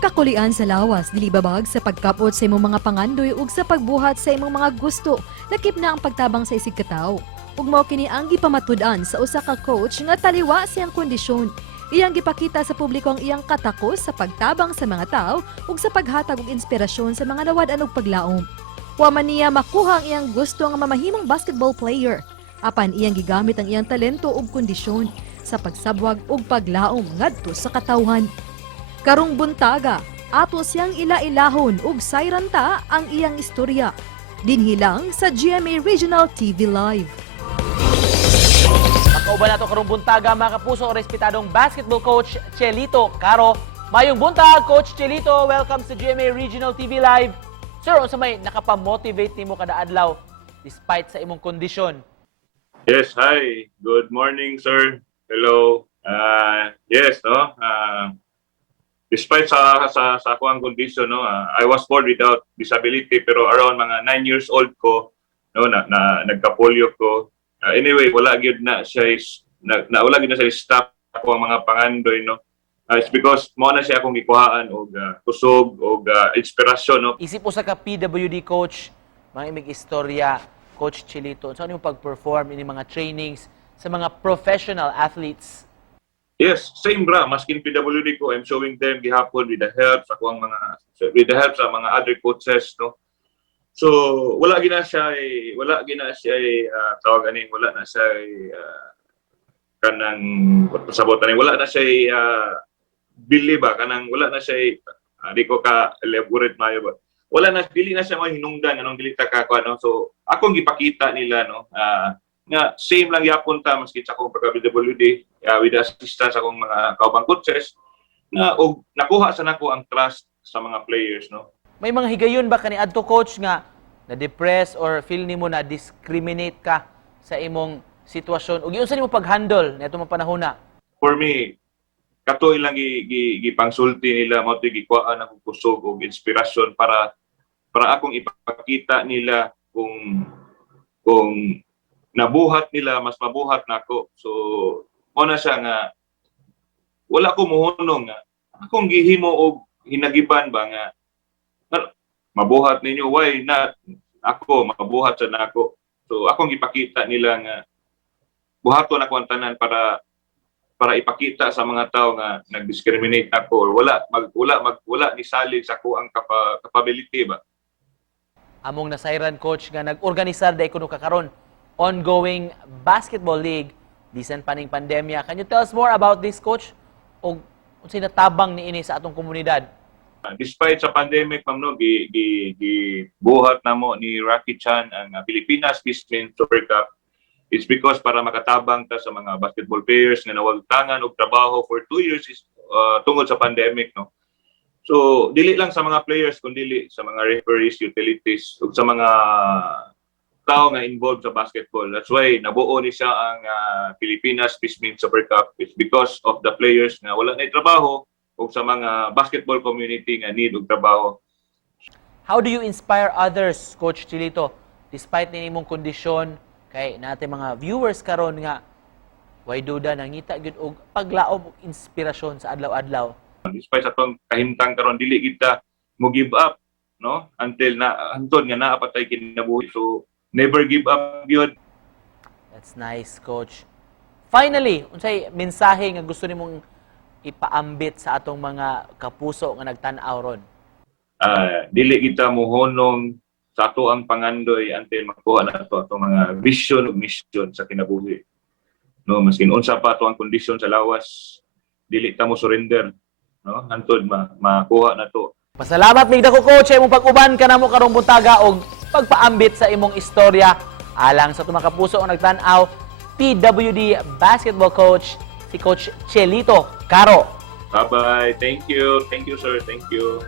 kakulian sa lawas, dili babag sa pagkapot sa imong mga pangandoy ug sa pagbuhat sa imong mga gusto, lakip na ang pagtabang sa isig katawo. Ug mao kini ang gipamatud-an sa usa ka coach nga taliwa siyang kondisyon. Iyang gipakita sa publiko ang iyang katakos sa pagtabang sa mga tao ug sa paghatag og inspirasyon sa mga nawad-an og paglaom. Wa man niya makuha ang iyang gusto nga mamahimong basketball player, apan iyang gigamit ang iyang talento ug kondisyon sa pagsabwag ug paglaom ngadto sa katawhan. Karong buntaga, ato siyang ila-ilahon ug sayranta ang iyang istorya. Dinhi lang sa GMA Regional TV Live. Makauban nato karong buntaga mga kapuso o respetadong basketball coach Chelito Caro. Mayong buntag, Coach Chelito. Welcome sa GMA Regional TV Live. Sir, unsa may nakapamotivate nimo kada adlaw despite sa imong kondisyon? Yes, hi. Good morning, sir. Hello. Yes, no. Despite sa ako ang condition, no, I was born without disability pero around mga 9 years old ko, no, nagka-polio ko. Anyway, wala gyud na siya wala gyud na siya stop ako ang mga pangandoy, no. It's because mo na siya akong gikuhaan og kusog og inspirasyon, no. Isip usa ka PWD coach, mga imig istorya, Coach Chelito, saan yung pag-perform ini mga trainings sa mga professional athletes? Yes, same ra. Maskin PWD ko, I'm showing them gihapon with the help sa mga other coaches, no. So wala gina siya tawag ani, wala na siya kanang pasabot ani, wala na siya bili ba kanang wala na siya di ko ka elaborate mayo ba. Wala na, dili na siya mo hinungdan anong dili ta ka ano. So akong gipakita nila, no, nga same lang yapon ta maski sa akong pagka-PWD with the assistance akong mga kaubang coaches na og nakuha sa nako ang trust sa mga players, no. May mga higayon ba kaniadto coach nga na-depress or feel nimo na discriminate ka sa imong sitwasyon ug unsa nimo pag-handle nitong mga panahona? For me, katoy lang gipangsulti nila mao toy gikuhaan akong kusog og inspirasyon para akong ipakita nila kung nabuhat nila, mas mabuhat na ako. So, mo na siya nga, wala ko muhunong nga, akong gihimo og hinagiban ba nga, mabuhat ninyo, why not ako, mabuhat sa nako. So, akong ipakita nila nga, buhaton ako ang tanan para ipakita sa mga tao nga nag-discriminate ako or wala ni salig sa ko ang capability ba. Among nasayran coach nga nag-organisar day kuno kakaron ongoing basketball league bisan paning pandemya. Can you tell us more about this, coach? O unsay natabang niini sa atong komunidad? Despite sa pandemic, ma'am, no, buhat na mo ni Rocky Chan ang Pilipinas Peaceman Super Cup. It's because para makatabang ta sa mga basketball players nga nawagtangan og trabaho for 2 years tungod sa pandemic, no. So dili lang sa mga players kundi sa mga referees, utilities ug sa mga tao nga involved sa basketball. That's why nabuo ni siya ang Pilipinas Peaceman Super Cup. It's because of the players nga wala na trabaho ug sa mga basketball community nga need og trabaho. How do you inspire others, Coach Chelito, despite nimong kondisyon kay natin mga viewers karon nga way duda nangita gyud og paglaom og inspirasyon sa adlaw-adlaw? Despite sa tong kahimtang karon dili kita mo give up, no, until na hantod nga naa patay kinabuhi. So never give up gyud. That's nice, coach. Finally, unsay mensahe nga gusto nimong ipaambit sa atong mga kapuso nga nagtan-aw ron? Dili kita mohonong sa ato ang pangandoy until makuha na ato atong mga vision ug mission sa kinabuhi. No, maskin unsa pa ato ang kondisyon sa lawas, dili ta mo surrender, no, hantod makuha na to. Pasalamat mig dako, coach, imong pag-uban kanamo karong buntaga og pagpaambit sa imong istorya alang sa tumang kapuso ang nagtan-aw. PWD basketball coach si Coach Chelito Caro. Bye-bye. Thank you. Thank you, sir. Thank you.